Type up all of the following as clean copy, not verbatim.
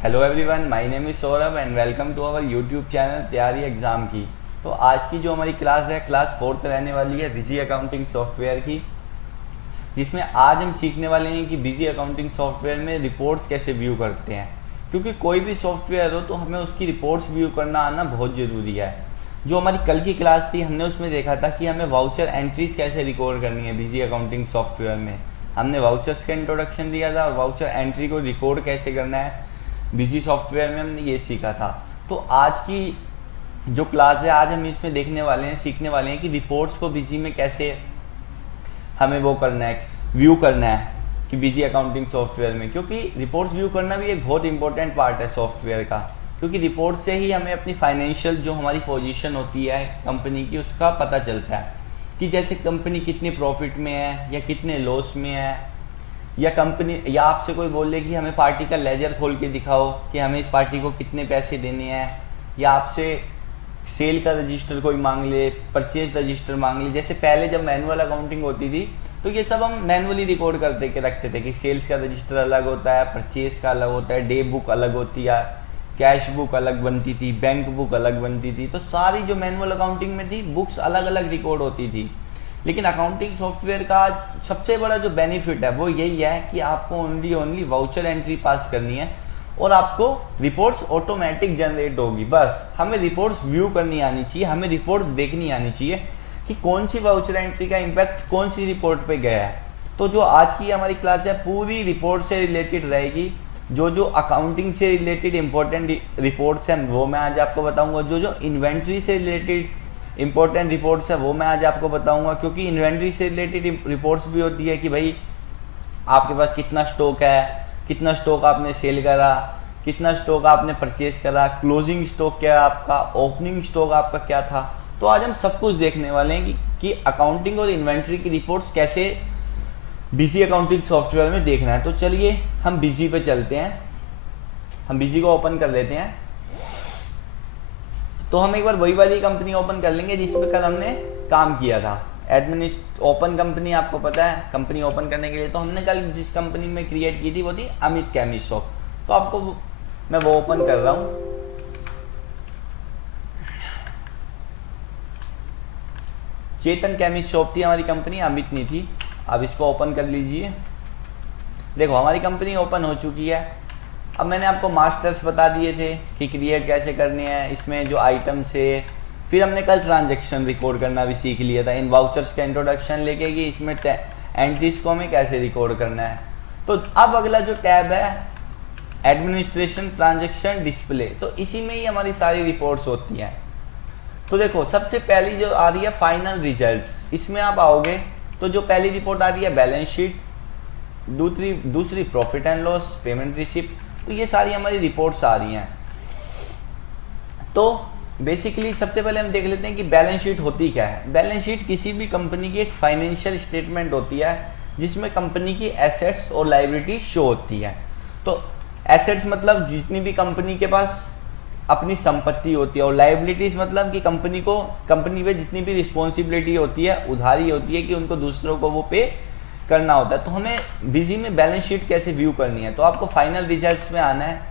Hello everyone, my name is Saurabh and welcome to our YouTube channel तैयारी exam की। तो आज की जो हमारी क्लास है, क्लास 4th रहने वाली है बिजी अकाउंटिंग सॉफ्टवेयर की, जिसमें आज हम सीखने वाले हैं कि बिजी अकाउंटिंग सॉफ्टवेयर में रिपोर्ट्स कैसे व्यू करते हैं। क्योंकि कोई भी सॉफ्टवेयर हो तो हमें उसकी रिपोर्ट्स व्यू करना आना बहुत ज़रूरी है। जो हमारी कल की क्लास थी, हमने उसमें देखा था कि हमें वाउचर एंट्रीज कैसे रिकॉर्ड करनी है बिजी अकाउंटिंग सॉफ्टवेयर में। हमने वाउचर्स का इंट्रोडक्शन दिया था और वाउचर एंट्री को रिकॉर्ड कैसे करना है बिजी सॉफ्टवेयर में, हमने ये सीखा था। तो आज की जो क्लास है, आज हम इसमें देखने वाले हैं, सीखने वाले हैं कि रिपोर्ट्स को बिजी में कैसे हमें वो करना है, व्यू करना है कि बिजी अकाउंटिंग सॉफ्टवेयर में। क्योंकि रिपोर्ट्स व्यू करना भी एक बहुत इंपॉर्टेंट पार्ट है सॉफ्टवेयर का। क्योंकि रिपोर्ट से ही हमें अपनी फाइनेंशियल जो हमारी पोजीशन होती है कंपनी की, उसका पता चलता है कि जैसे कंपनी कितने प्रॉफिट में है या कितने लॉस में है, या कंपनी या आपसे कोई बोल ले कि हमें पार्टी का लेजर खोल के दिखाओ कि हमें इस पार्टी को कितने पैसे देने हैं, या आपसे सेल का रजिस्टर कोई मांग ले, परचेज रजिस्टर मांग ले। जैसे पहले जब मैनुअल अकाउंटिंग होती थी तो ये सब हम मैनुअली रिकॉर्ड करते के रखते थे कि सेल्स का रजिस्टर अलग होता है, परचेज का अलग होता है, डे बुक अलग होती है, कैश बुक अलग बनती थी, बैंक बुक अलग बनती थी। तो सारी जो मैनुअल अकाउंटिंग में थी बुक्स अलग अलग रिकॉर्ड होती थी। लेकिन अकाउंटिंग सॉफ्टवेयर का सबसे बड़ा जो बेनिफिट है वो यही है कि आपको ओनली वाउचर एंट्री पास करनी है और आपको रिपोर्ट्स ऑटोमेटिक जनरेट होगी। बस हमें रिपोर्ट्स व्यू करनी आनी चाहिए, हमें रिपोर्ट्स देखनी आनी चाहिए कि कौन सी वाउचर एंट्री का इम्पैक्ट कौन सी रिपोर्ट पे गया है। तो जो आज की हमारी क्लास है पूरी रिपोर्ट से रिलेटेड रहेगी। जो अकाउंटिंग से रिलेटेड इंपॉर्टेंट रिपोर्ट्स हैं वो मैं आज आपको बताऊंगा। जो इन्वेंट्री से रिलेटेड इंपॉर्टेंट रिपोर्ट्स है वो मैं आज आपको बताऊंगा। क्योंकि इन्वेंट्री से रिलेटेड रिपोर्ट्स भी होती है कि भाई आपके पास कितना स्टॉक है, कितना स्टॉक आपने सेल करा, कितना स्टॉक आपने परचेज करा, क्लोजिंग स्टॉक क्या है आपका, ओपनिंग स्टॉक आपका क्या था। तो आज हम सब कुछ देखने वाले हैं कि अकाउंटिंग और इन्वेंट्री की रिपोर्ट्स कैसे बिजी अकाउंटिंग सॉफ्टवेयर में देखना है। तो चलिए हम बिजी पे चलते हैं, हम बिजी को ओपन कर लेते हैं। तो हम एक बार वही वाली कंपनी ओपन कर लेंगे जिस पे कल हमने काम किया था। ओपन कंपनी आपको पता है, कंपनी ओपन करने के लिए तो हमने कल जिस कंपनी में क्रिएट की थी वो थी अमित केमिस्ट शॉप। तो आपको मैं वो ओपन कर रहा हूँ। चेतन केमिस्ट शॉप थी हमारी कंपनी, अमित नहीं थी। अब इसको ओपन कर लीजिए। देखो हमारी कंपनी ओपन हो चुकी है। अब मैंने आपको मास्टर्स बता दिए थे कि क्रिएट कैसे करने हैं, इसमें जो आइटम्स है। फिर हमने कल ट्रांजैक्शन रिकॉर्ड करना भी सीख लिया था इन वाउचर्स का इंट्रोडक्शन लेके कि इसमें एंट्रीज को हमें कैसे रिकॉर्ड करना है। तो अब अगला जो टैब है एडमिनिस्ट्रेशन ट्रांजैक्शन डिस्प्ले, तो इसी में ही हमारी सारी रिपोर्ट्स होती हैं। तो देखो सबसे पहली जो आ रही है फाइनल रिजल्ट्स, इसमें आप आओगे तो जो पहली रिपोर्ट आ रही है बैलेंस शीट, दूसरी profit and loss, payment receipt. तो ये सारी हमारी रिपोर्ट्स आ रही हैं। तो बेसिकली सबसे पहले हम देख लेते हैं कि बैलेंस शीट होती क्या है। बैलेंस शीट किसी भी कंपनी की एक फाइनेंशियल स्टेटमेंट होती है जिसमें कंपनी की एसेट्स और लायबिलिटी शो होती है। तो एसेट्स मतलब जितनी भी कंपनी के पास अपनी संपत्ति होती है, और लायबिलिटीज मतलब कि कंपनी पे जितनी भी रिस्पॉन्सिबिलिटी होती है, उधारी होती है कि उनको दूसरों को वो पे करना होता है। तो हमें बिजी में बैलेंस शीट कैसे व्यू करनी है, तो आपको फाइनल रिजल्ट्स में आना है।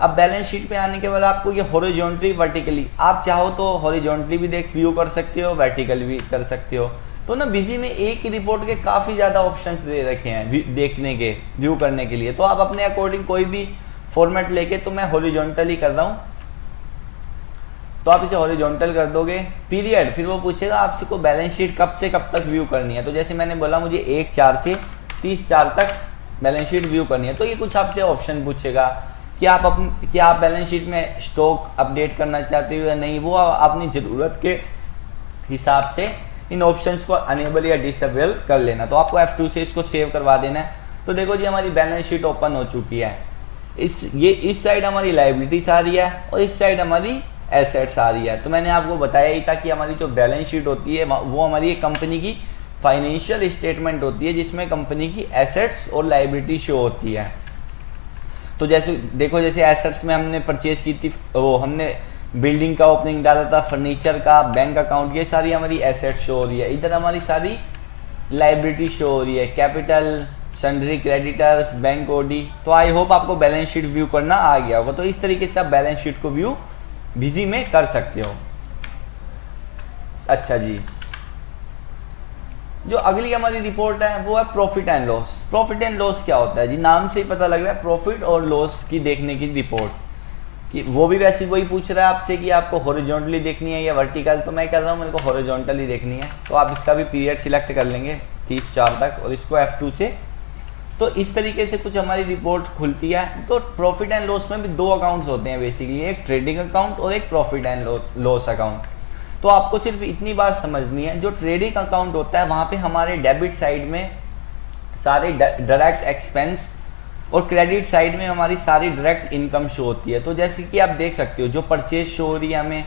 अब बैलेंस शीट पे आने के बाद आपको ये हॉरिजॉन्टली वर्टिकली, आप चाहो तो हॉरिजॉन्टली भी व्यू कर सकते हो, वर्टिकल भी कर सकते हो। तो ना बिजी में एक ही रिपोर्ट के काफ़ी ज़्यादा ऑप्शंस दे रखे हैं देखने के, व्यू करने के लिए। तो आप अपने अकॉर्डिंग कोई भी फॉर्मेट लेके, तो मैं हॉरिजॉन्टली कर रहा हूँ, तो आप इसे हॉरिजॉन्टल कर दोगे। पीरियड, फिर वो पूछेगा आपसे को बैलेंस शीट कब से कब तक व्यू करनी है। तो जैसे मैंने बोला मुझे 1/4 से 30/4 तक बैलेंस शीट व्यू करनी है। तो ये कुछ आपसे ऑप्शन पूछेगा कि आप बैलेंस शीट में स्टॉक अपडेट करना चाहते हो या नहीं। वो अपनी ज़रूरत के हिसाब से इन ऑप्शंस को अनेबल या डिसेबल कर लेना। तो आपको F2 से इसको सेव करवा देना है। तो देखो जी हमारी बैलेंस शीट ओपन हो चुकी है। इस साइड हमारी लायबिलिटीज आ रही है और इस साइड हमारी एसेट्स आ रही है। तो मैंने आपको बताया ही था कि हमारी जो बैलेंस शीट होती है वो हमारी एक कंपनी की फाइनेंशियल स्टेटमेंट होती है जिसमें कंपनी की एसेट्स और लायबिलिटी शो होती है। तो जैसे देखो, जैसे एसेट्स में हमने परचेज की थी, वो हमने बिल्डिंग का ओपनिंग डाला था, फर्नीचर का, बैंक अकाउंट, ये सारी हमारी एसेट्स शो हो रही है। इधर हमारी सारी लायबिलिटी शो हो रही है, capital, sundry creditors, bank OD. तो आई होप आपको बैलेंस शीट व्यू करना आ गया होगा। तो इस तरीके से आप बैलेंस शीट को व्यू विजी में कर सकते हो। अच्छा जी, जो अगली हमारी रिपोर्ट है वो है profit and loss. Profit and loss क्या होता है जी, नाम से ही पता लग रहा है प्रॉफिट और लॉस की देखने की रिपोर्ट कि वो भी वैसे वही पूछ रहा है आपसे कि आपको हॉरिजॉन्टली देखनी है या वर्टिकल। तो मैं कह रहा हूँ मेरे को हॉरिजॉन्टली देखनी है, तो आप इसका भी पीरियड सिलेक्ट कर लेंगे 30/4 तक और इसको F2 से। तो इस तरीके से कुछ हमारी रिपोर्ट खुलती है। तो प्रॉफिट एंड लॉस में भी दो अकाउंट्स होते हैं बेसिकली, एक ट्रेडिंग अकाउंट और एक प्रॉफिट एंड लॉस अकाउंट। तो आपको सिर्फ इतनी बात समझनी है, जो ट्रेडिंग अकाउंट होता है वहाँ पे हमारे डेबिट साइड में सारे डायरेक्ट एक्सपेंस और क्रेडिट साइड में हमारी सारी डायरेक्ट इनकम शो होती है। तो जैसे कि आप देख सकते हो जो परचेज शो हो रही है हमें,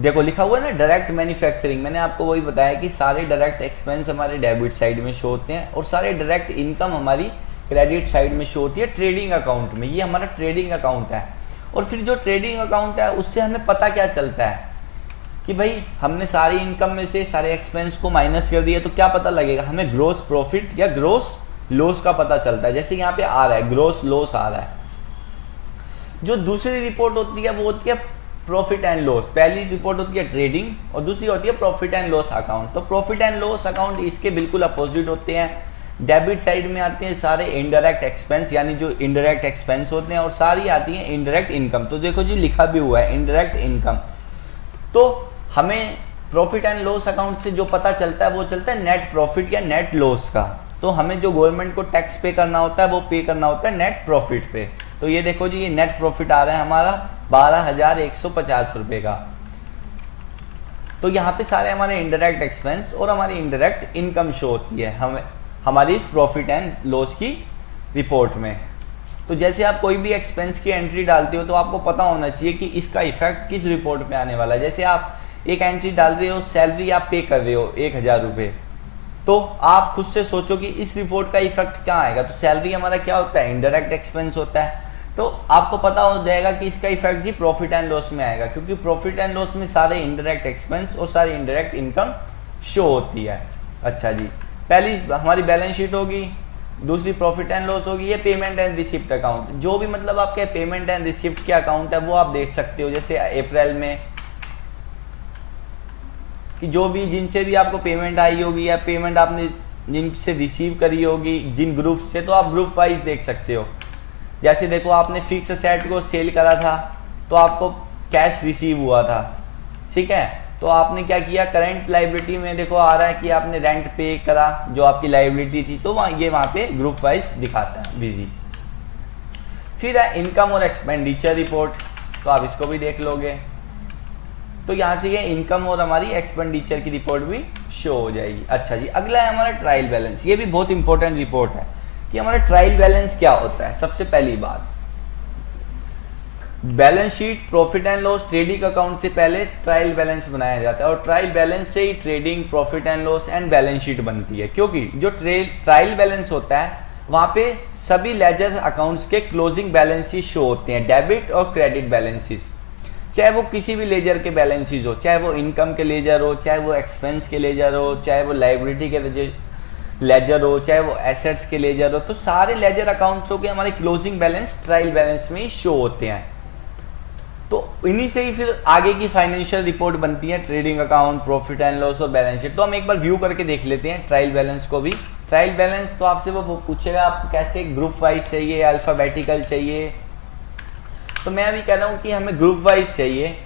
देखो लिखा हुआ है ना डायरेक्ट मैन्युफैक्चरिंग। मैंने आपको वही बताया कि सारे डायरेक्ट एक्सपेंस हमारे डेबिट साइड में शो होते हैं और सारे डायरेक्ट इनकम हमारी क्रेडिट साइड में शो होती है ट्रेडिंग अकाउंट में। ये हमारा ट्रेडिंग अकाउंट है। और फिर जो ट्रेडिंग अकाउंट है उससे हमें पता क्या चलता है कि भाई हमने सारी इनकम में से सारे एक्सपेंस को माइनस कर दिया, तो क्या पता लगेगा हमें, ग्रोस प्रॉफिट या ग्रोस लॉस का पता चलता है। जैसे यहाँ पे आ रहा है ग्रोस लॉस आ रहा है। जो दूसरी रिपोर्ट होती है वो होती है प्रॉफिट एंड लॉस। पहली रिपोर्ट होती है ट्रेडिंग और दूसरी होती है प्रॉफिट एंड लॉस अकाउंट। तो प्रॉफिट एंड लॉस अकाउंट इसके बिल्कुल अपोजिट होते हैं। डेबिट साइड में आते हैं सारे इनडायरेक्ट एक्सपेंस, यानी जो इनडायरेक्ट एक्सपेंस होते हैं, और सारी आती है इनडायरेक्ट इनकम। तो देखो जी लिखा भी हुआ है इनडायरेक्ट इनकम। तो हमें प्रॉफिट एंड लॉस अकाउंट से जो पता चलता है वो चलता है नेट प्रॉफिट या नेट लॉस का। तो हमें जो गवर्नमेंट को टैक्स पे करना होता है वो पे करना होता है नेट प्रॉफिट पे। तो ये देखो जी ये नेट प्रॉफिट आ रहा है हमारा 12,150 रुपए का। तो यहाँ पे सारे हमारे इनडायरेक्ट एक्सपेंस और हमारी इनडायरेक्ट इनकम शो होती है हमें हमारी इस प्रॉफिट एंड लॉस की रिपोर्ट में। तो जैसे आप कोई भी एक्सपेंस की एंट्री डालते हो तो आपको पता होना चाहिए कि इसका इफेक्ट किस रिपोर्ट में आने वाला है। जैसे आप एक एंट्री डाल रहे हो, सैलरी आप पे कर रहे हो 1,000 रुपये, तो आप खुद से सोचो कि इस रिपोर्ट का इफेक्ट क्या आएगा। तो सैलरी हमारा क्या होता है, इनडायरेक्ट एक्सपेंस होता है। तो आपको पता हो जाएगा कि इसका इफेक्ट जी प्रॉफिट एंड लॉस में आएगा, क्योंकि प्रॉफिट एंड लॉस में सारे इनडायरेक्ट एक्सपेंस और सारी इनडायरेक्ट इनकम शो होती है। अच्छा जी, पहली हमारी बैलेंस शीट होगी, दूसरी प्रॉफिट एंड लॉस होगी। ये पेमेंट एंड रिसिप्ट अकाउंट, जो भी मतलब आपके पेमेंट एंड रिसिप्ट के अकाउंट है वो आप देख सकते हो। जैसे अप्रैल में कि जो भी जिनसे भी आपको पेमेंट आई होगी या पेमेंट आपने जिनसे रिसीव करी होगी जिन ग्रुप से, तो आप ग्रुप वाइज देख सकते हो। जैसे देखो आपने फिक्स एसेट को सेल करा था तो आपको कैश रिसीव हुआ था, ठीक है। तो आपने क्या किया, करंट लाइबिलिटी में देखो आ रहा है कि आपने रेंट पे करा जो आपकी लाइबिलिटी थी, तो ये वहाँ पे ग्रुप वाइज दिखाता है बिजी। फिर है इनकम और एक्सपेंडिचर रिपोर्ट, तो आप इसको भी देख लोगे। तो यहाँ से ये इनकम और हमारी एक्सपेंडिचर की रिपोर्ट भी शो हो जाएगी। अच्छा जी, अगला है हमारा ट्रायल बैलेंस। ये भी बहुत इंपॉर्टेंट रिपोर्ट है कि हमारा ट्रायल बैलेंस क्या होता है। सबसे पहली बात, balance sheet profit and loss trading account से पहले ट्रायल बैलेंस बनाया जाता है और ट्रायल बैलेंस से ही trading profit and loss and balance sheet बनती है। क्योंकि जो ट्रायल बैलेंस होता है वहां पे सभी लेजर अकाउंट्स के क्लोजिंग बैलेंसेस शो होते हैं, डेबिट और क्रेडिट बैलेंसेस। चाहे वो किसी भी लेजर के बैलेंसेस हो, चाहे वो इनकम के लेजर हो, चाहे वो एक्सपेंस के लेजर हो, चाहे वो लाइबिलिटी के लेजर हो, चाहे वो एसेट्स के लेजर हो, तो सारे लेजर अकाउंट्स के हमारे क्लोजिंग बैलेंस ट्रायल बैलेंस में ही शो होते हैं। तो इन्हीं से ही फिर आगे की फाइनेंशियल रिपोर्ट बनती है, trading account, profit and loss और बैलेंस शीट। तो हम एक बार व्यू करके देख लेते हैं ट्रायल बैलेंस को भी। ट्रायल बैलेंस तो आपसे वो पूछेगा आपको कैसे ग्रुप वाइज चाहिए, अल्फाबेटिकल चाहिए। तो मैं अभी कह रहा हूँ कि हमें ग्रुप वाइज चाहिए।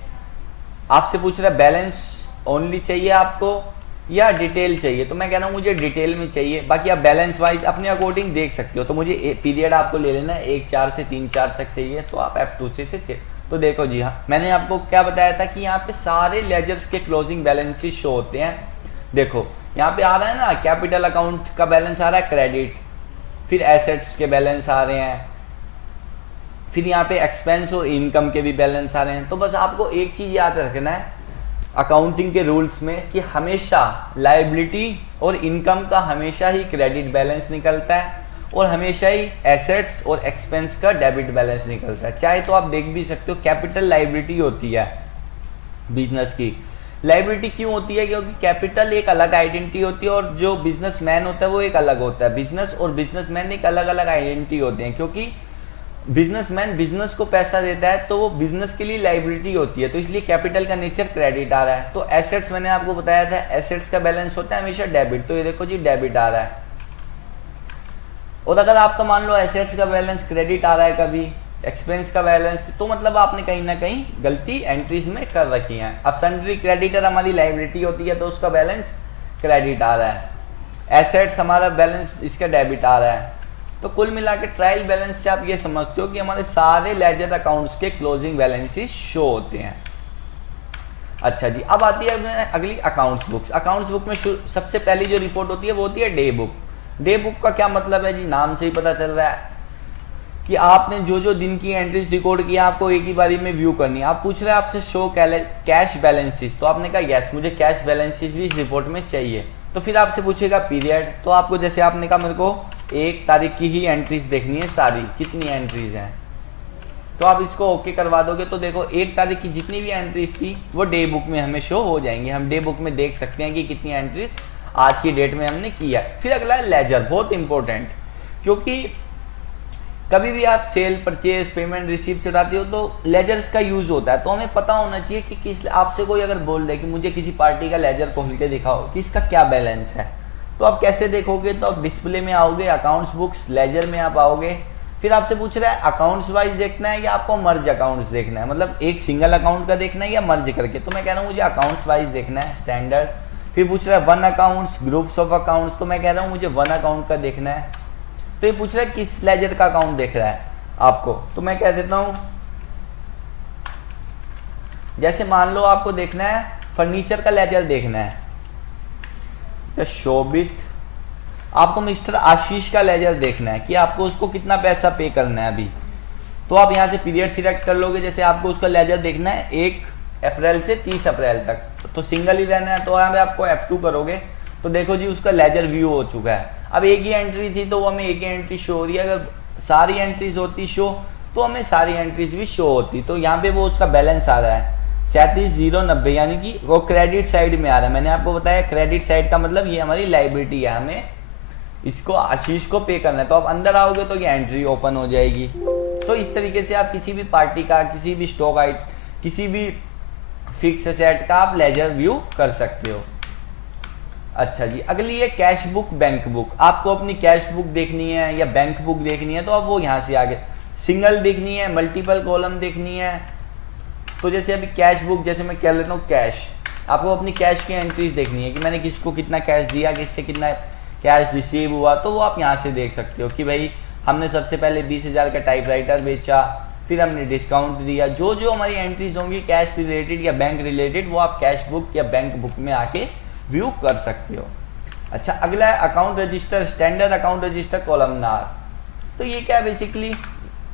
आपसे पूछ रहा है बैलेंस ओनली चाहिए आपको या डिटेल चाहिए, तो मैं कह रहा हूँ मुझे डिटेल में चाहिए। बाकी आप बैलेंस वाइज अपने अकॉर्डिंग देख सकते हो। तो मुझे पीरियड आपको ले लेना है 1/4 से 3/4 तक चाहिए, तो आप F2 से। तो देखो जी, हाँ मैंने आपको क्या बताया था कि यहाँ पे सारे लेजर्स के क्लोजिंग बैलेंसेस शो होते हैं। देखो यहाँ पे आ रहा है ना, कैपिटल अकाउंट का बैलेंस आ रहा है क्रेडिट, फिर एसेट्स के बैलेंस आ रहे हैं, फिर यहाँ पे एक्सपेंस और इनकम के भी बैलेंस आ रहे हैं। तो बस आपको एक चीज याद रखना है अकाउंटिंग के रूल्स में कि हमेशा लायबिलिटी और इनकम का हमेशा ही क्रेडिट बैलेंस निकलता है और हमेशा ही एसेट्स और एक्सपेंस का डेबिट बैलेंस निकलता है। चाहे तो आप देख भी सकते हो कैपिटल लायबिलिटी होती है बिजनेस की, लाइबिलिटी क्यों होती है? क्योंकि कैपिटल एक अलग आइडेंटिटी होती है और जो बिजनेसमैन होता है वो एक अलग होता है। बिजनेस और बिजनेसमैन एक अलग अलग आइडेंटिटी होते हैं, क्योंकि बिजनेसमैन बिजनेस को पैसा देता है तो वो बिजनेस के लिए लाइबिलिटी होती है, तो इसलिए कैपिटल का नेचर क्रेडिट आ रहा है। तो एसेट्स मैंने आपको बताया था, एसेट्स का बैलेंस होता है हमेशा डेबिट, तो ये देखो जी डेबिट आ रहा है। और अगर आपका मान लो एसेट्स का बैलेंस क्रेडिट आ रहा है, कभी एक्सपेंस का बैलेंस, तो मतलब आपने कहीं ना कहीं गलती एंट्रीज में कर रखी है। अब सन्ड्री क्रेडिटर हमारी लाइबिलिटी होती है तो उसका बैलेंस क्रेडिट आ रहा है, एसेट्स हमारा बैलेंस इसका डेबिट आ रहा है। तो कुल मिला के ट्रायल बैलेंस से आप ये समझते हो कि हमारे सारे लेजर अकाउंट्स के क्लोजिंग बैलेंसेस शो होते हैं। अच्छा जी, अब आती है अगली अकाउंट्स बुक्स। अकाउंट्स बुक में सबसे पहली जो रिपोर्ट होती है वो होती है डे बुक। डे बुक का क्या मतलब है जी? नाम से ही पता चल रहा है कि आपने जो जो दिन की एंट्रीज रिकॉर्ड किया आपको एक ही बारी में व्यू करनी है। आप पूछ रहे हैं आपसे शो कैश बैलेंसेस, तो आपने कहा यस मुझे कैश बैलेंसेस भी इस रिपोर्ट में चाहिए। तो फिर आपसे पूछेगा पीरियड, तो आपको जैसे आपने कहा मेरे को 1 तारीख की ही एंट्रीज देखनी है सारी, कितनी एंट्रीज हैं, तो आप इसको ओके करवा दोगे तो देखो 1 तारीख की जितनी भी एंट्रीज थी वो डे बुक में हमें शो हो जाएंगी। हम डे बुक में देख सकते हैं कि कितनी एंट्रीज आज की डेट में हमने किया। फिर अगला है लेजर, बहुत इंपॉर्टेंट, क्योंकि कभी भी आप सेल परचेज पेमेंट रिसीव चढ़ाते हो तो लेजर्स का यूज होता है, तो हमें पता होना चाहिए कि किस, आपसे कोई अगर बोल दे कि मुझे किसी पार्टी का लेजर खोल के दिखाओ कि इसका क्या बैलेंस है, तो आप कैसे देखोगे? तो आप डिस्प्ले में आओगे, अकाउंट्स बुक्स लेजर में आप आओगे, फिर आपसे पूछ रहा है अकाउंट्स वाइज देखना है या आपको मर्ज अकाउंट्स देखना है, मतलब एक सिंगल अकाउंट का देखना है या मर्ज करके। तो मैं कह रहा हूँ मुझे अकाउंट्स वाइज देखना है, स्टैंडर्ड। फिर पूछ रहा है one accounts groups of accounts, तो मैं कह रहा हूँ मुझे वन अकाउंट का देखना है। तो ये पूछ रहा है किस लेजर का अकाउंट देख रहा है आपको, तो मैं कह देता हूं जैसे मान लो आपको देखना है फर्नीचर का लेजर देखना है, या शोभित, आपको मिस्टर आशीष का लेजर देखना है कि आपको उसको कितना पैसा पे करना है अभी, तो आप यहां से पीरियड सिलेक्ट कर लोगे। जैसे आपको उसका लेजर देखना है 1 अप्रैल से 30 अप्रैल तक, तो सिंगल ही रहना है, तो यहाँ पे आपको F2 करोगे तो देखो जी उसका लेजर व्यू हो चुका है। अब एक ही एंट्री थी तो वो हमें एक ही एंट्री शो हो रही है, अगर सारी एंट्रीज होती शो तो हमें सारी एंट्रीज भी शो होती। तो यहाँ पे वो उसका बैलेंस आ रहा है 37,090, यानी कि वो क्रेडिट साइड में आ रहा है। मैंने आपको बताया क्रेडिट साइड का मतलब ये हमारी लाइबिलिटी है, हमें इसको आशीष को पे करना है। तो आप अंदर आओगे तो ये एंट्री ओपन हो जाएगी। तो इस तरीके से आप किसी भी पार्टी का, किसी भी स्टॉक आइट, किसी भी फिक्स एसेट का आप लेजर व्यू कर सकते हो। अच्छा जी, अगली है कैश बुक बैंक बुक। आपको अपनी कैश बुक देखनी है या बैंक बुक देखनी है तो अब वो यहाँ से आगे सिंगल देखनी है, मल्टीपल कॉलम देखनी है। तो जैसे अभी कैश बुक, जैसे मैं कह लेता हूँ कैश, आपको अपनी कैश की एंट्रीज देखनी है कि मैंने किसको कितना कैश दिया, किससे कितना कैश रिसीव हुआ, तो वो आप यहाँ से देख सकते हो कि भाई हमने सबसे पहले 20,000 का टाइपराइटर बेचा, फिर हमने डिस्काउंट दिया। जो जो हमारी एंट्रीज होंगी कैश रिलेटेड या बैंक रिलेटेड वो आप कैश बुक या बैंक बुक में आके व्यू कर सकते हो। अच्छा, अगला है account register, standard account register columnar. तो ये क्या है बेसिकली,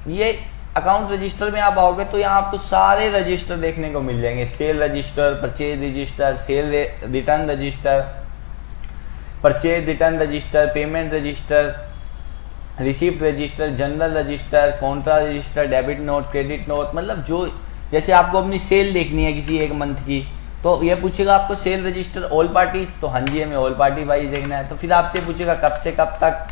ये अकाउंट रजिस्टर में आप आओगे तो यहाँ आपको सारे रजिस्टर देखने को मिल जाएंगे, cell register, purchase register, cell return register, purchase return register, payment register, receipt register, general register, Contra register, debit note, credit note. मतलब जो जैसे आपको अपनी सेल देखनी है किसी एक मंथ की तो ये पूछेगा आपको सेल रजिस्टर ऑल पार्टीज, तो हाँ जी हमें ऑल पार्टी वाइज देखना है। तो फिर आपसे पूछेगा कब से कब तक,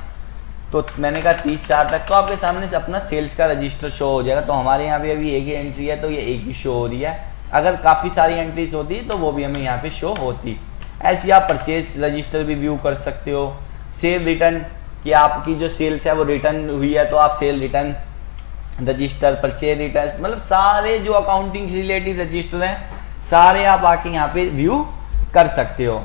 तो मैंने कहा 30/4 तक, तो आपके सामने से अपना सेल्स का रजिस्टर शो हो जाएगा। तो हमारे यहाँ पे अभी एक ही एंट्री है तो ये एक ही शो हो रही है। अगर काफ़ी सारी एंट्रीज होती तो वो भी हमें यहाँ पे शो होती। ऐसे आप परचेज रजिस्टर भी व्यू कर सकते हो। सेल रिटर्न कि आपकी जो सेल्स है वो रिटर्न हुई है तो आप cell return register, purchase return, मतलब सारे जो अकाउंटिंग से रिलेटेड रजिस्टर हैं सारे आप आके यहाँ पे व्यू कर सकते हो।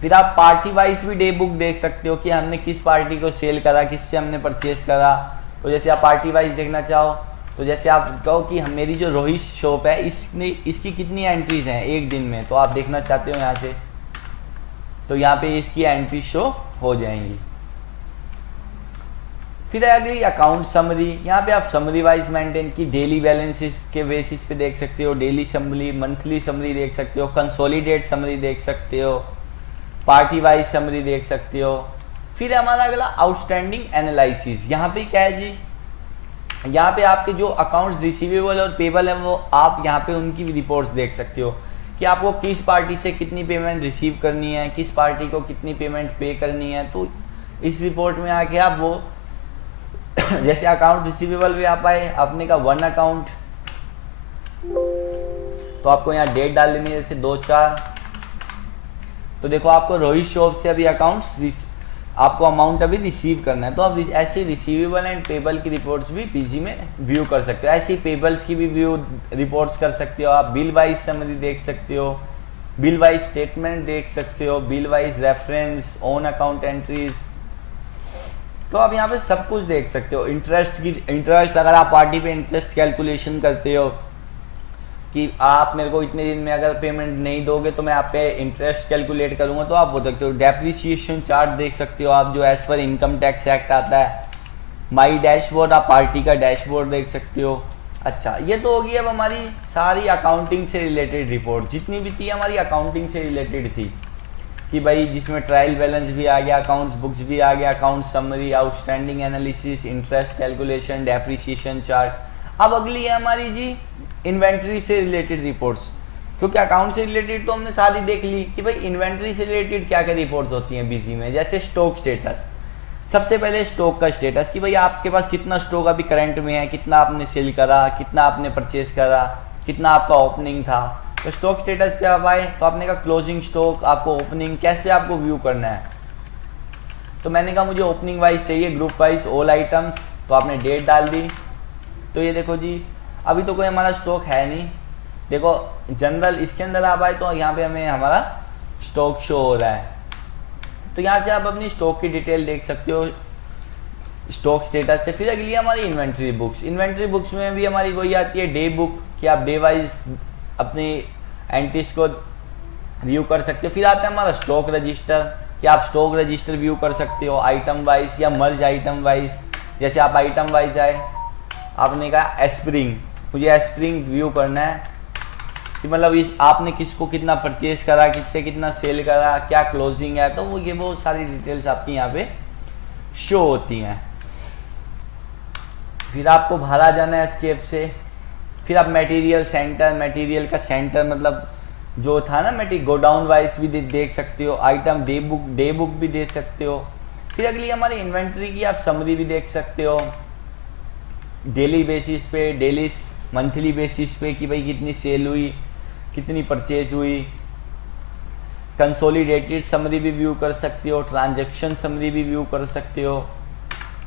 फिर आप पार्टी वाइज भी डे बुक देख सकते हो कि हमने किस पार्टी को सेल करा, किससे हमने परचेज करा। तो जैसे आप पार्टी वाइज देखना चाहो तो जैसे आप कहो कि मेरी जो रोहित शॉप है इसकी कितनी एंट्रीज हैं एक दिन में, तो आप देखना चाहते हो यहाँ से, तो यहाँ पे इसकी एंट्री शो हो जाएंगी। फिर आ गई अकाउंट समरी। यहाँ पे आप समरी वाइज मेंटेन की डेली बैलेंसेस के बेसिस पे देख सकते हो, डेली समरी, मंथली समरी देख सकते हो, कंसोलिडेट समरी देख सकते हो, पार्टी वाइज समरी देख सकते हो। फिर हमारा अगला आउटस्टैंडिंग एनालिसिस। यहाँ पे क्या है जी, यहाँ पे आपके जो अकाउंट्स रिसीवेबल और पेबल है वो आप यहाँ पे उनकी रिपोर्ट्स देख सकते हो कि आपको किस पार्टी से कितनी पेमेंट रिसीव करनी है, किस पार्टी को कितनी पेमेंट पे करनी है। तो इस रिपोर्ट में आके आप वो जैसे अकाउंट रिसीवेबल भी आप आए, आपने का 1 अकाउंट, तो आपको यहाँ डेट डाल देनी है जैसे 2/4। तो देखो आपको रोहित शॉप से अभी अकाउंट्स आपको अमाउंट अभी रिसीव करना है, तो आप ऐसे रिसीवेबल एंड पेबल की रिपोर्ट्स भी पीजी में व्यू कर सकते हो। ऐसी पेबल्स की भी व्यू रिपोर्ट्स कर सकते हो आप। बिल वाइज समरी देख सकते हो, बिल वाइज स्टेटमेंट देख सकते हो, bill wise reference, own account entries, तो आप यहाँ पे सब कुछ देख सकते हो। इंटरेस्ट अगर आप पार्टी पे इंटरेस्ट कैलकुलेशन करते हो कि आप मेरे को इतने दिन में अगर पेमेंट नहीं दोगे तो मैं आप पे इंटरेस्ट कैलकुलेट करूंगा, तो आप वो देखते हो। डेप्रिसिएशन चार्ट देख सकते हो आप, जो as per income tax act आता है। माई डैशबोर्ड, आप पार्टी का डैशबोर्ड देख सकते हो। अच्छा, ये तो होगी अब हमारी सारी अकाउंटिंग से रिलेटेड रिपोर्ट, जितनी भी थी हमारी अकाउंटिंग से रिलेटेड थी, कि भाई जिसमें ट्रायल बैलेंस भी आ गया, अकाउंट्स बुक्स भी आ गया, account summary, outstanding analysis, interest calculation, depreciation chart. अब अगली है हमारी जी इन्वेंट्री से रिलेटेड रिपोर्ट्स, क्योंकि अकाउंट से रिलेटेड तो हमने सारी देख ली कि भाई इन्वेंट्री से रिलेटेड क्या क्या रिपोर्ट्स होती हैं बिजी में। जैसे स्टॉक स्टेटस, सबसे पहले स्टॉक का स्टेटस कि भाई आपके पास कितना स्टॉक अभी करंट में है, कितना आपने सेल करा, कितना आपने परचेज करा, कितना आपका ओपनिंग था। तो स्टॉक स्टेटस पे आप आए तो आपने कहा क्लोजिंग स्टॉक, आपको ओपनिंग कैसे आपको व्यू करना है। तो मैंने कहा मुझे ओपनिंग वाइज चाहिए, ग्रुप वाइज ऑल आइटम्स, तो आपने डेट डाल दी। तो ये देखो जी, अभी तो कोई हमारा स्टॉक है नहीं। देखो जनरल इसके अंदर आप आए तो यहाँ पे हमें हमारा स्टॉक शो हो रहा है, तो यहाँ से आप अपनी स्टॉक की डिटेल देख सकते हो स्टॉक स्टेटस से। फिर अगली हमारी इन्वेंट्री बुक्स। इन्वेंट्री बुक्स में भी हमारी वही आती है डे बुक, कि आप डे वाइज अपनी एंट्रीज को व्यू कर सकते हो। फिर आता है हमारा स्टॉक रजिस्टर, कि आप स्टॉक रजिस्टर व्यू कर सकते हो आइटम वाइज या मर्ज आइटम वाइज। जैसे आप आइटम वाइज आए, आपने कहा एस्प्रिंग, मुझे एस्प्रिंग व्यू करना है कि मतलब इस आपने किसको कितना परचेज करा, किससे कितना सेल करा, क्या क्लोजिंग है, तो वो सारी डिटेल्स आपकी यहाँ पे शो होती हैं। फिर आपको बाहर आ जाना है एस्केप से। फिर आप मटेरियल सेंटर, मटेरियल का सेंटर मतलब जो था ना गोडाउन वाइज भी देख सकते हो। आइटम डे बुक भी देख सकते हो। फिर अगली हमारी इन्वेंट्री की आप समरी भी देख सकते हो, डेली बेसिस पे, डेली मंथली बेसिस पे, कि भाई कितनी सेल हुई, कितनी परचेज हुई। कंसोलिडेटेड समरी भी व्यू कर सकते हो, ट्रांजैक्शन समरी भी व्यू कर सकते हो।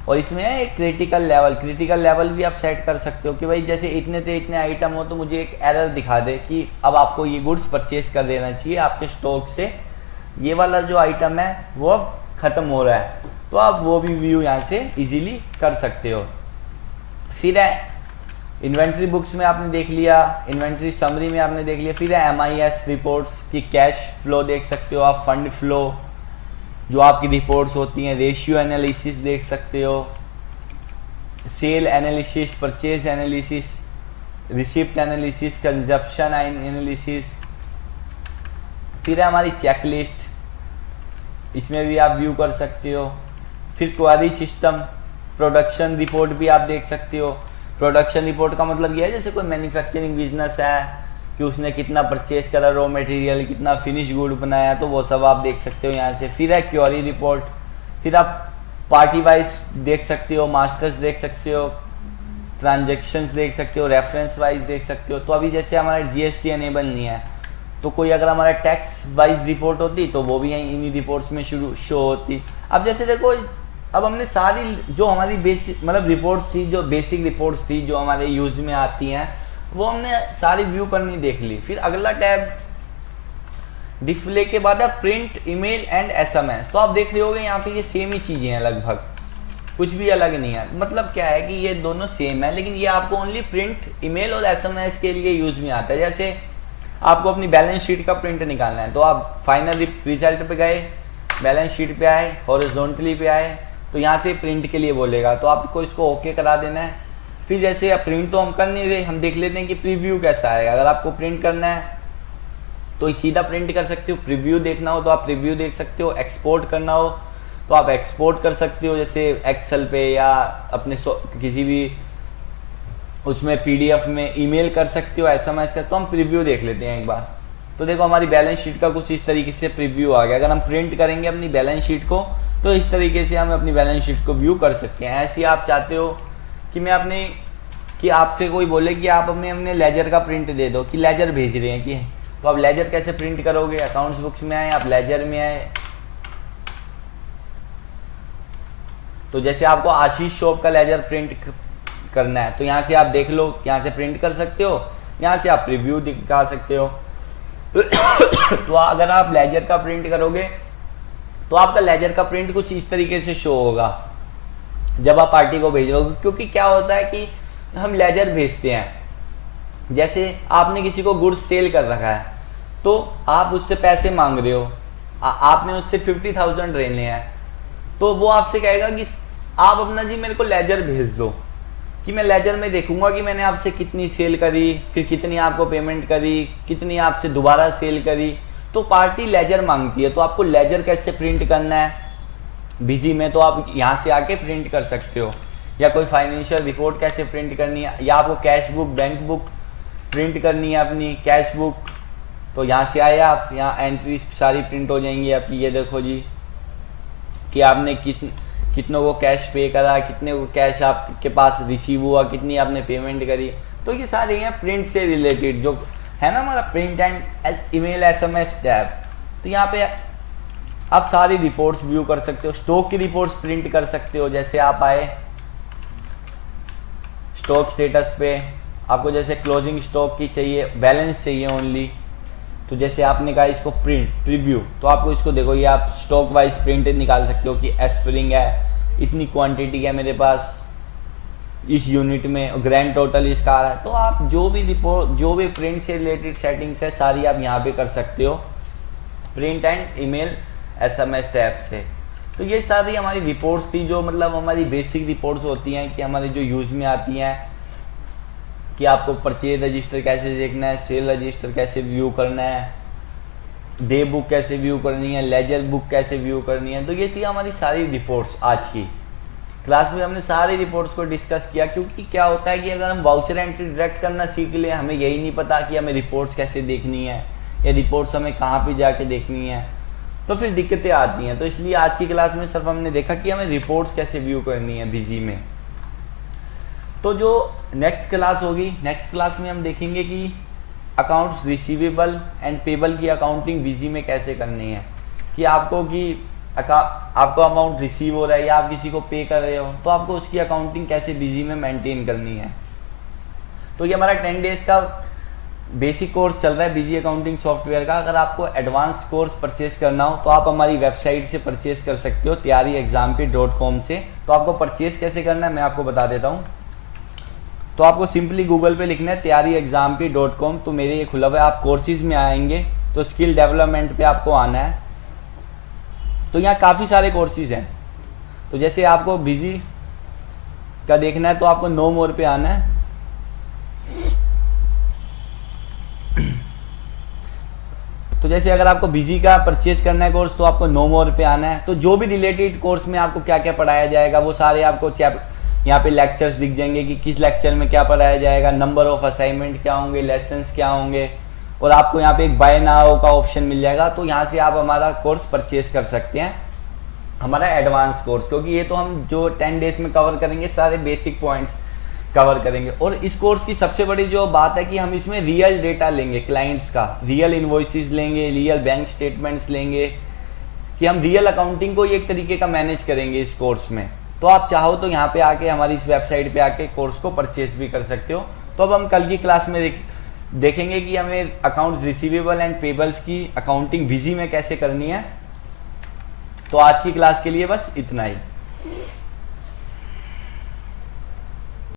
और इसमें है एक क्रिटिकल लेवल भी आप सेट कर सकते हो कि भाई जैसे इतने से इतने आइटम हो तो मुझे एक एरर दिखा दे कि अब आपको ये गुड्स परचेज कर देना चाहिए आपके स्टॉक से, ये वाला जो आइटम है वो अब खत्म हो रहा है, तो आप वो भी व्यू यहाँ से इजीली कर सकते हो। फिर है इन्वेंट्री बुक्स में आपने देख लिया, इन्वेंट्री समरी में आपने देख लिया। फिर है MIS रिपोर्ट्स की कैश फ्लो देख सकते हो आप, फंड फ्लो जो आपकी रिपोर्ट्स होती हैं, रेशियो एनालिसिस देख सकते हो, sale analysis, purchase analysis, receipt analysis, consumption analysis. फिर है हमारी चेकलिस्ट, इसमें भी आप व्यू कर सकते हो। फिर क्वारी सिस्टम, प्रोडक्शन रिपोर्ट भी आप देख सकते हो। प्रोडक्शन रिपोर्ट का मतलब यह है जैसे कोई मैन्युफैक्चरिंग बिजनेस है कि उसने कितना परचेज करा रॉ मटेरियल, कितना फिनिश गुड बनाया, तो वो सब आप देख सकते हो यहाँ से। फिर है क्वेरी रिपोर्ट, फिर आप पार्टी वाइज देख सकते हो, मास्टर्स देख सकते हो, ट्रांजेक्शन्स देख सकते हो, रेफरेंस वाइज देख सकते हो। तो अभी जैसे हमारा GST एनेबल नहीं है, तो कोई अगर हमारा टैक्स वाइज रिपोर्ट होती तो वो भी यहीं इन्हीं रिपोर्ट्स में शो होती। अब जैसे देखो, अब हमने सारी जो हमारी बेसिक मतलब रिपोर्ट्स थी, जो बेसिक रिपोर्ट्स थी जो हमारे यूज में आती हैं, वो हमने सारी व्यू करनी देख ली। फिर अगला टैब डिस्प्ले के बाद है प्रिंट, ईमेल एंड SMS। तो आप देख रहे होगे यहाँ पे ये सेम ही चीजें हैं, लगभग कुछ भी अलग नहीं है। मतलब क्या है कि ये दोनों सेम है, लेकिन ये आपको ओनली प्रिंट, ईमेल और SMS के लिए यूज में आता है। जैसे आपको अपनी बैलेंस शीट का प्रिंट निकालना है, तो आप फाइनल रिजल्ट पे गए, बैलेंस शीट पे आए, हॉरिजॉन्टली पे आए, तो यहाँ से प्रिंट के लिए बोलेगा, तो आपको इसको ओके करा देना है। फिर जैसे प्रिंट तो हम कर नहीं रहे, हम देख लेते हैं कि प्रीव्यू कैसा आएगा। अगर आपको प्रिंट करना है तो सीधा प्रिंट कर सकते हो, प्रीव्यू देखना हो तो आप प्रीव्यू देख सकते हो, एक्सपोर्ट करना हो तो आप एक्सपोर्ट कर सकते हो, जैसे एक्सेल पे या अपने किसी भी उसमें PDF में ईमेल कर सकते हो SMS का। तो हम प्रीव्यू देख लेते हैं एक बार। तो देखो हमारी बैलेंस शीट का कुछ इस तरीके से प्रीव्यू आ गया। अगर हम प्रिंट करेंगे अपनी बैलेंस शीट को तो इस तरीके से हम अपनी बैलेंस शीट को व्यू कर सकते हैं। ऐसे ही आप चाहते हो कि आपसे कोई बोले कि आप अपने लेजर का प्रिंट दे दो, कि लेजर भेज रहे हैं कि, तो आप लेजर कैसे प्रिंट करोगे? अकाउंट्स बुक्स में आए, आप लेजर में आए, तो जैसे आपको आशीष शॉप का लेजर प्रिंट करना है तो यहाँ से आप देख लो, यहाँ से प्रिंट कर सकते हो, यहाँ से आप प्रीव्यू दिखा सकते हो। तो अगर आप लेजर का प्रिंट करोगे तो आपका लेजर का प्रिंट कुछ इस तरीके से शो होगा जब आप पार्टी को भेजोगे। क्योंकि क्या होता है कि हम लेजर भेजते हैं, जैसे आपने किसी को गुड्स सेल कर रखा है तो आप उससे पैसे मांग रहे हो, आपने उससे 50,000 लेने हैं, तो वो आपसे कहेगा कि आप अपना जी मेरे को लेजर भेज दो, कि मैं लेजर में देखूंगा कि मैंने आपसे कितनी सेल करी, फिर कितनी आपको पेमेंट करी, कितनी आपसे दोबारा सेल करी। तो पार्टी लेजर मांगती है, तो आपको लेजर कैसे प्रिंट करना है बिजी में, तो आप यहाँ से आके प्रिंट कर सकते हो। या कोई फाइनेंशियल रिपोर्ट कैसे प्रिंट करनी है, या आपको cash book, bank book print करनी है अपनी कैश बुक, तो यहाँ से आए आप, यहाँ एंट्री सारी प्रिंट हो जाएंगी आपकी। ये देखो जी कि आपने कितनों को कैश पे करा, कितने को कैश आपके पास रिसीव हुआ, कितनी आपने पेमेंट करी। तो ये सारे हैं प्रिंट से रिलेटेड जो है ना हमारा print and email SMS tab. तो यहाँ पे आप सारी रिपोर्ट्स व्यू कर सकते हो, स्टॉक की रिपोर्ट्स प्रिंट कर सकते हो। जैसे आप आए स्टॉक स्टेटस पे, आपको जैसे क्लोजिंग स्टॉक की चाहिए, बैलेंस चाहिए ओनली, तो जैसे आपने कहा इसको प्रीव्यू, तो आपको इसको देखो ये आप स्टॉक वाइज प्रिंट निकाल सकते हो कि एस्प्रिंग है, इतनी क्वांटिटी है मेरे पास इस यूनिट में, ग्रैंड टोटल इसका आ रहा है। तो आप जो भी रिपोर्ट, जो भी प्रिंट से रिलेटेड सेटिंग्स है सारी आप यहाँ पे कर सकते हो print and email SMS tab से। तो ये सारी हमारी रिपोर्ट्स थी जो मतलब हमारी बेसिक रिपोर्ट्स होती हैं कि हमारे जो यूज में आती हैं, कि आपको परचेज रजिस्टर कैसे देखना है, सेल रजिस्टर कैसे व्यू करना है, डे बुक कैसे व्यू करनी है, लेजर बुक कैसे व्यू करनी है। तो ये थी हमारी सारी रिपोर्ट्स। आज की क्लास में हमने सारी रिपोर्ट्स को डिस्कस किया, क्योंकि क्या होता है कि अगर हम वाउचर एंट्री डायरेक्ट करना सीख लें, हमें यही नहीं पता कि हमें रिपोर्ट्स कैसे देखनी है या रिपोर्ट्स हमें कहाँ पे जाके देखनी है, तो फिर दिक्कतें आती हैं। तो इसलिए आज की क्लास में सिर्फ हमने देखा कि हमें रिपोर्ट्स कैसे व्यू करनी है बिजी में। तो जो नेक्स्ट क्लास होगी, नेक्स्ट क्लास में हम देखेंगे कि अकाउंट्स रिसीवेबल एंड पेबल की अकाउंटिंग बिजी में कैसे करनी है, कि आपको अमाउंट रिसीव हो रहा है या आप किसी को पे कर रहे हो तो आपको उसकी अकाउंटिंग कैसे बिजी में मेंटेन करनी है। तो ये हमारा 10 डेज का बेसिक कोर्स चल रहा है बिजी अकाउंटिंग सॉफ्टवेयर का। अगर आपको एडवांस कोर्स परचेस करना हो तो आप हमारी वेबसाइट से परचेस कर सकते हो, tyaryexampi.com से। तो आपको परचेस कैसे करना है मैं आपको बता देता हूँ। तो आपको सिंपली गूगल पे लिखना है tyaryexampi.com, तो मेरे ये खुला हुआ है। आप कोर्सेज में आएंगे तो स्किल डेवलपमेंट पे आपको आना है। तो यहाँ काफ़ी सारे कोर्सेज हैं। तो जैसे आपको बिजी का देखना है तो आपको नो मोर पे आना है। तो जैसे अगर आपको बिजी का परचेज करना है कोर्स तो आपको नो मोर पे आना है। तो जो भी रिलेटेड कोर्स में आपको क्या क्या पढ़ाया जाएगा वो सारे आपको यहाँ पे लेक्चर्स दिख जाएंगे कि किस लेक्चर में क्या पढ़ाया जाएगा, नंबर ऑफ असाइनमेंट क्या होंगे, लेसन्स क्या होंगे, और आपको यहाँ पे एक बाय नाउ का ऑप्शन मिल जाएगा। तो यहाँ से आप हमारा कोर्स परचेज कर सकते हैं, हमारा एडवांस कोर्स, क्योंकि ये तो हम जो 10 डेज में कवर करेंगे सारे बेसिक पॉइंट्स कवर करेंगे। और इस कोर्स की सबसे बड़ी जो बात है कि हम इसमें रियल डेटा लेंगे, क्लाइंट्स का रियल इन्वॉइसेस लेंगे, रियल बैंक स्टेटमेंट्स लेंगे, कि हम रियल अकाउंटिंग को एक तरीके का मैनेज करेंगे इस कोर्स में। तो आप चाहो तो यहाँ पे आके हमारी इस वेबसाइट पे आके कोर्स को परचेज भी कर सकते हो। तो अब हम कल की क्लास में देखेंगे कि हमें अकाउंट्स रिसीवेबल एंड पेबल्स की अकाउंटिंग बिजी में कैसे करनी है। तो आज की क्लास के लिए बस इतना ही।